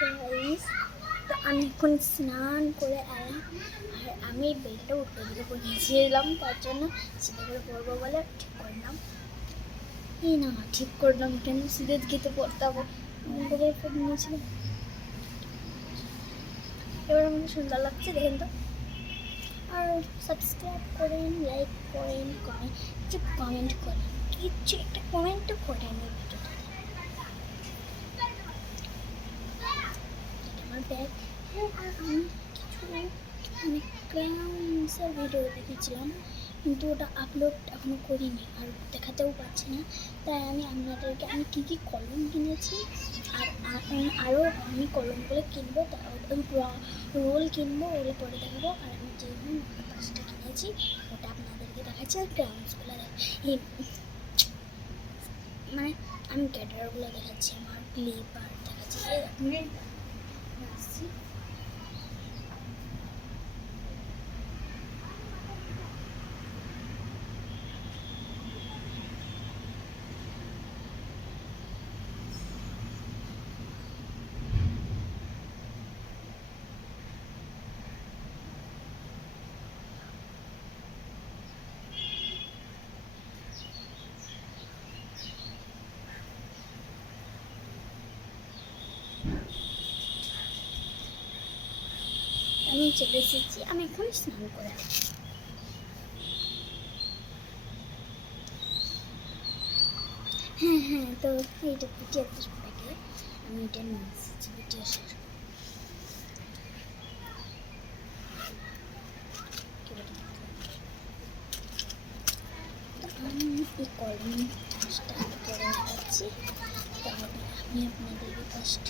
Guys, তো আমি এখন স্নান করে এলাম আর আমি বেলটা উঠে দিকে পরিয়েছিলাম, তার জন্য সিধে করে পরবো বলে ঠিক করলাম। এই না ঠিক করলাম কেন, সিধে দিকে তো পড়তে হবে, নিয়েছিলাম। এবার আমাকে সুন্দর লাগছে দেখেন তো। আর সাবস্ক্রাইব করেন, লাইক করেন, কমেন্ট করেন, কিছু একটা কমেন্টও করেন এই ভিডিওটাতে। আমার ব্যাগ। আর আমি কিছু ক্রাউন্সের ভিডিও দেখেছিলাম, কিন্তু ওটা আপলোড এখনও করিনি আর দেখাতেও পারছি না। তাই আমি আপনাদেরকে আমি কী কী কলম কিনেছি আর আরও আমি কলমগুলো কিনবো, ওই রোল কিনবো, ওগুলো পরে দেখাবো। আর আমি যে পাঁচটা কিনেছি ওটা আপনাদেরকে দেখাচ্ছি। আর ক্রাউন্সগুলো মানে আমি ক্যাটারগুলো দেখাচ্ছি, আমার ক্লিপ আর দেখাচ্ছি। আমি চলে এসেছি, আমি এখন স্নান করে আসছি। হ্যাঁ, তো এইটা বিটিএস ব্যাগে আমি এটা নিয়ে এসেছি, বিটিএসের। তো আমি এই কলম স্টার্ট করে দেখাচ্ছি, তাহলে আমি আপনাদেরকে ফার্স্ট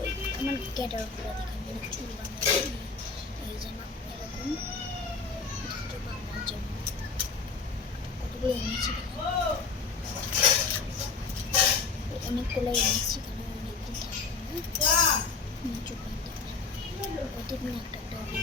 ওই আমার ক্যাটারগুলো দেখাবো, চুল বানাচ্ছি এই যেন এরকম দুটো বানানোর জন্য কতগুলো এনেছি অনেকগুলো এনেছি, কারণ অনেকদিন থাকবে না, চুল বানতে হবে, প্রতিদিন একটা একটা লাগে।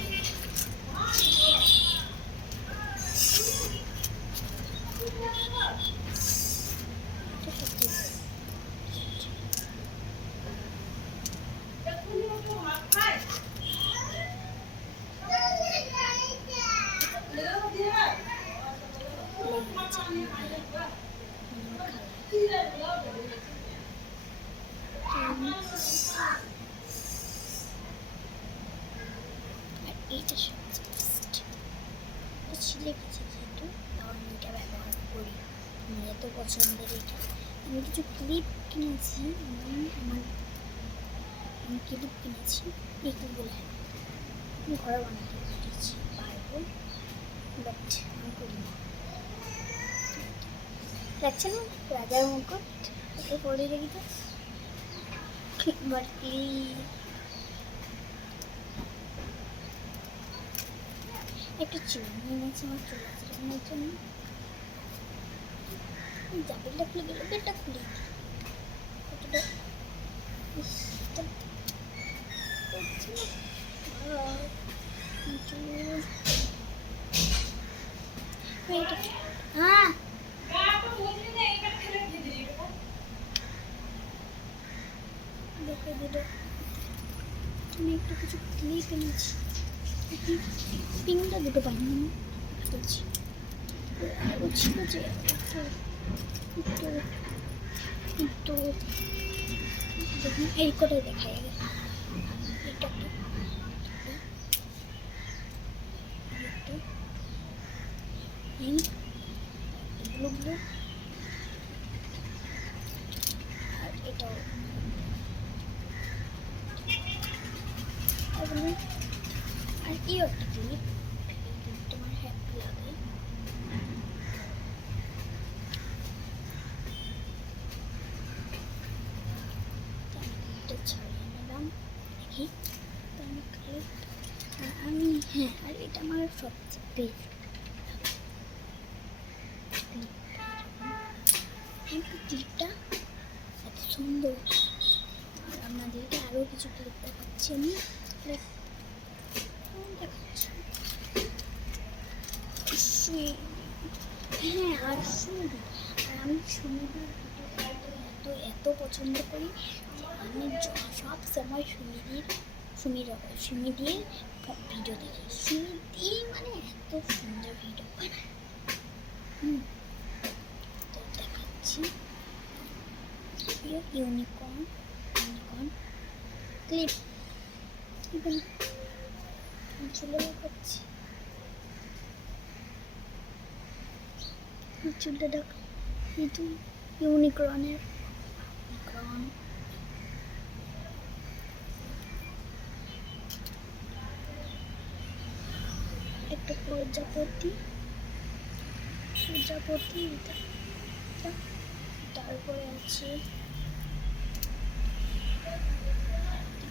এইটা ছিলে গেছে যেহেতু, তাও আমি এটা ব্যবহার করি, আমার এত পছন্দের এটা। আমি কিছু ক্লিপ কিনেছি, আমি ক্লিপ কিনেছি, এই ক্লিপগুলো আমি ঘরে বানাতে পেরেছি পারবো, বাট আমি করি না। লাগছে না রাজার মুকুট, ওকে পরে দেখি তো বাট একটা চুল নিয়েছি আমার চুল আঁচড়ানোর জন্য। জাবেলটা খুলে গেল, বেলটা খুলে কতটা হ্যাঁ দেখে দিল। আমি একটু কিছু ক্লিপ এনেছি, পিঙ্কটা দুটো পাইনি বলছি, আরও ছিল যে একটু দেখুন এই করে দেখা যাবে। এটা ব্লু ব্লু আর এটাও আর এই একটা ক্লিপ, তোমার হ্যাপি লাগে। ছাড়িয়ে নিলাম দেখি, তো আমি ক্লিপ আমি হ্যাঁ, আর এটা আমার সবচেয়ে বেস্ট ক্লিপটা, এত সুন্দর। আর আপনাদেরকে আরও কিছু ক্লিপ দেখাচ্ছি আমি, দেখাচ্ছি। হ্যাঁ আর সুন্দর, আর আমি সুন্দর এত পছন্দ করি যে আমি সব সময় সুমি দিয়ে ভিডিও দেখি। সুমি মানে এত সুন্দর ভিডিও বানায়। তো দেখাচ্ছি ইউনিকর্ন ক্লিপ চুলে দেখাচ্ছি। চুলটা দেখা কিন্তু ইউনিকর্নের একটা প্রজাপতি তারপরে আছে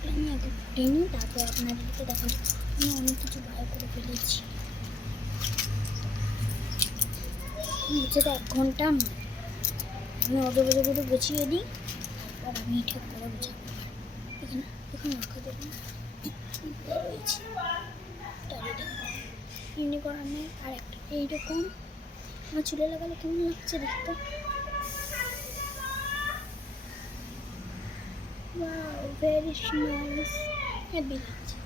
আমি আগে ফুটিনি, তারপর আপনাদেরকে দেখাবো। আমি অনেক কিছু বার করে ফেলেছি। যেটা 1 ঘন্টা নয়, আমি অজবজে করে গুছিয়ে দিই, তারপর আমি ঠিক করে বোঝাবো। এখানে রাখা দেবো রয়েছে ইউনিকর্নের আর একটা এইরকম আমার চুলে লাগালে কেমন লাগছে দেখতে। Wow, very nice. Happy লাগছে।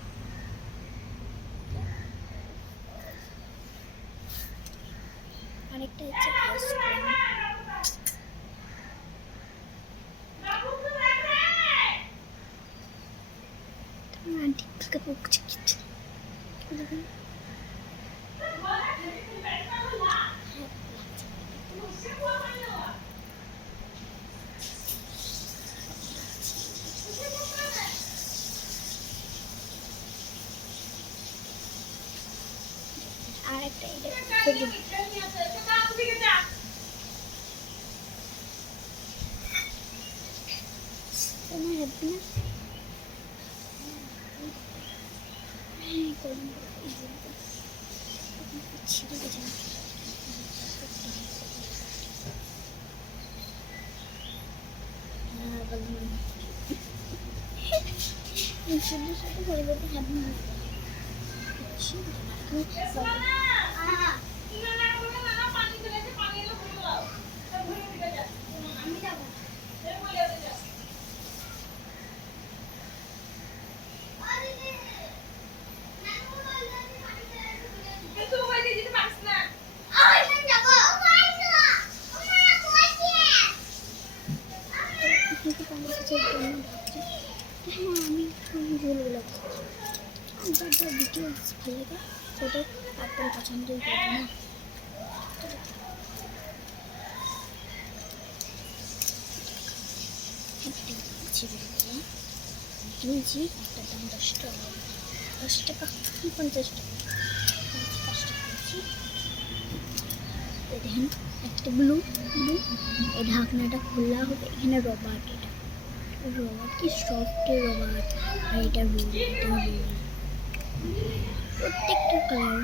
আরেকটা হচ্ছে আইসক্রিম। আন্টি থেকে পড়ছে কিছু আর একটা তোমার হ্যাপি না ছিঁড়ে গেছে শুধু শুধু হয়ে যেতে হ্যাপি না আমি ভুলগুলো যার ডিটেলস ভালো লাগে সেটা একদম পছন্দই করবো না। কিনেছি একটা দাম 10 টাকা 50 টাকা 50 টাকা কিনেছি। দেখেন একটা ব্লু এই ঢাকনাটা খোলা হবে, এখানে রবার, এটা রবার কি সফটের রবার, আর এটা রোল, প্রত্যেকটা কালার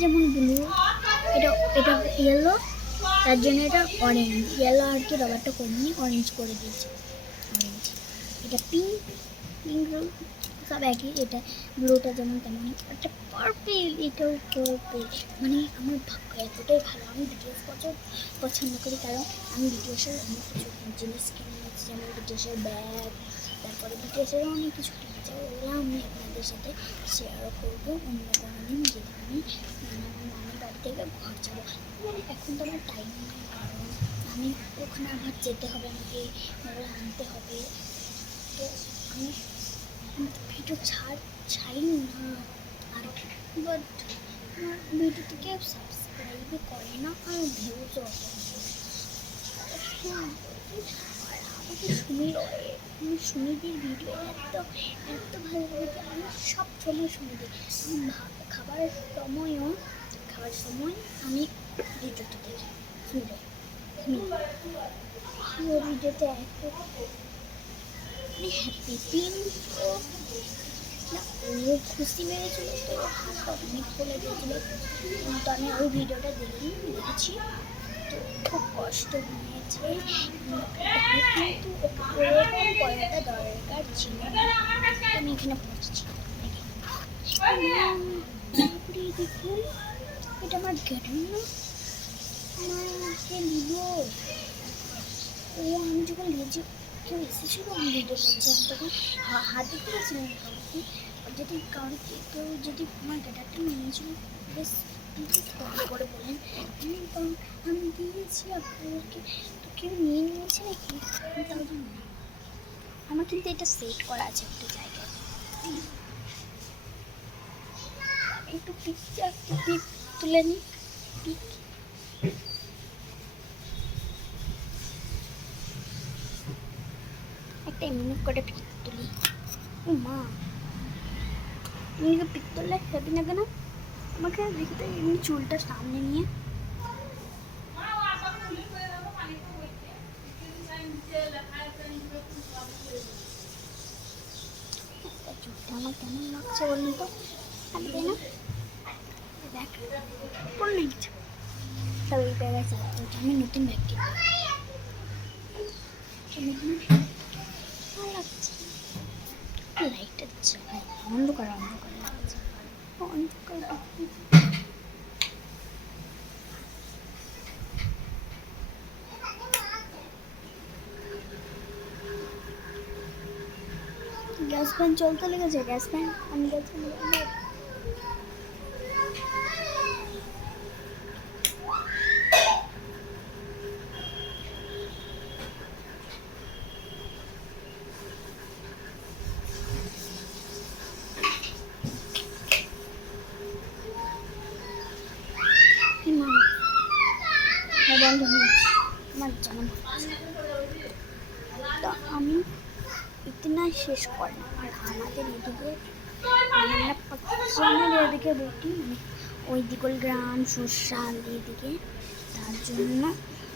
যেমন ব্লু, এটা ইয়েলো, তার জন্য এটা অরেঞ্জ, ইয়েলো আর কি রবারটা কমিয়ে অরেঞ্জ করে দিয়েছে। অরেঞ্জ এটা পিঙ্ক রোল সব একই। এটা ব্লুটা যেমন তেমন, একটা পার্পেল, এটাও পার্পেল। মানে আমার ভাগ্য এতটাই ভালো। আমি বিটিএস পছন্দ করি, কারণ আমি বিটিএসের অনেক কিছু জিনিস কিনেছি, যেমন বিটিএসের ব্যাগ, তারপরে বিটিএসেরও অনেক কিছু কিনেছি। ওগুলো আমি আপনাদের সাথে শেয়ারও করবো অন্য কোনো দিন, যেদিন আমি আমার নানির বাড়ি থেকে ঘর যাবো। মানে এখন তো আমার টাইম নেই, কারণ আমি ওখানে আবার যেতে হবে, আমাকে ওগুলো আনতে হবে। তো আমি ভিডিও ছাড়িনি না, আর বাট আমার ভিডিওতে কেউ সাবস্ক্রাইবই করে না, আর ভিউজও অত। আর আমাকে সুমিদির ভিডিও এত ভালো লাগে, আমি সব সময় শুনে দিই। খাবার সময় আমি ভিডিওটা দেখি, ওর ভিডিওতে এত মানে হ্যাপি পিন না, ও খুশি মেরেছিল, তো হাত অনেক খুলে দিয়েছিলো, কিন্তু আমি ওই ভিডিওটা দেখেছি। তো খুব কষ্ট হয়েছে, কিন্তু ওরকম করাটা দরকার ছিল না। আমি এখানে পৌঁছেছি। দেখুন এটা আমার গেটন না, আমাকে নিল ও। আমি যখন লেজি কেউ এসেছিলো, আমি ভিডিও করছিলাম তখন হাতে করেছিলাম কাউকে, যদি কাউকে কেউ যদি আমার ডেটাটা নিয়েছিল বেশ প্লিজ কল করে বলেন। আমি দিয়েছি আপনাদেরকে, তো কেউ নিয়ে নিয়েছে নাকি আমি তাও জানি না। আমার কিন্তু এটা সেট করা আছে একটা জায়গায়। একটু পিকচার পিক তুলে নিই, পিক একটা এমনি করে পিক তুলি। ও মা, এমনি পিক তুললে হেবি না কেন? আমাকে দেখতে এমনি চুলটা সামনে নিয়ে চুলটা আমার কেমন লাগছে বলুন তো, লাগবে না? দেখ পুরো নেই সব এই ব্যাগ আছে, আমি নতুন ব্যাগ কিনবো। ভালো লাগছে লাইটটা দিচ্ছে, অন্ধকার অন্ধকার লাগছে, অন্ধকার। গ্যাস ফ্যান চলতে লেগেছে, গ্যাস ফ্যান আমি গ্যাস ফ্যান বন্ধ হয়েছে আমার জানা। তো আমি ইতনা শেষ করি আর আমাদের এদিকে আমরা 25 জনের এদিকে রুটি, মানে ওই দিকল গ্রাম সরষাল এদিকে, তার জন্য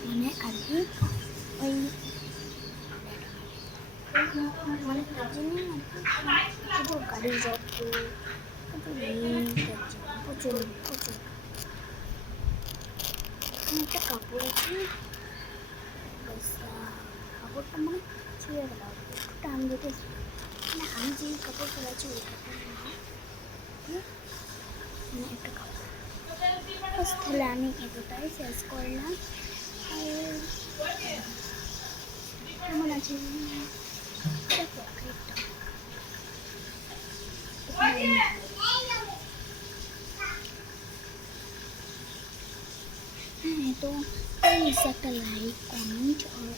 মানে আর কি ওই মানে তার জন্য আর কি শুধু গাড়ির যত প্রচুর প্রচুর একটা কাপড় আছে, কাপড়টা মানে ছিঁড়ে গেল, একটু টান দিতে, মানে আমি যে কাপড় পরেছি ওই কাপড় মানে একটা কাপড়। তাহলে আমি এতটাই শেষ করলাম। আর কেমন আছে দেখো একটা হ্যাঁ, তো প্লিজ একটা লাইক কমেন্ট আর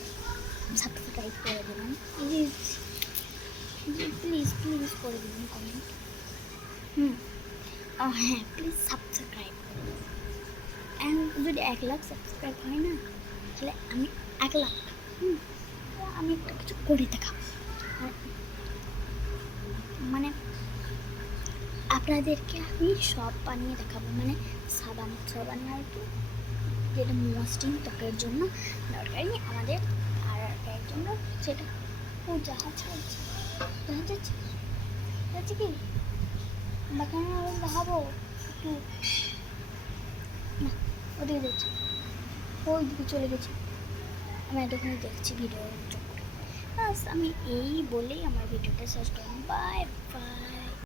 সাবস্ক্রাইব করে দেবেন, প্লিজ প্লিজ করে দেবেন কমেন্ট। হ্যাঁ প্লিজ সাবস্ক্রাইব করে দেবেন। যদি 1 লাখ সাবস্ক্রাইব হয় না, তাহলে আমি 1 লাখ আমি একটা কিছু করে দেখাবো, মানে আপনাদেরকে আমি সব বানিয়ে দেখাবো, মানে সাবান আর কি, যেটা মসৃণ ত্বকের জন্য দরকারি আমাদের, আর এর জন্য সেটা ও জাহাজ চলছে, জাহাজ যাচ্ছে কি বাগানে আবার দেখাবো একটু না, ওদিকে যাচ্ছে, ওই দিকে চলে গেছে, আমি এতক্ষণ দেখছি ভিডিও চক্করে। বাস আমি এই বলেই আমার ভিডিওটা শেষ করলাম, বাই বাই।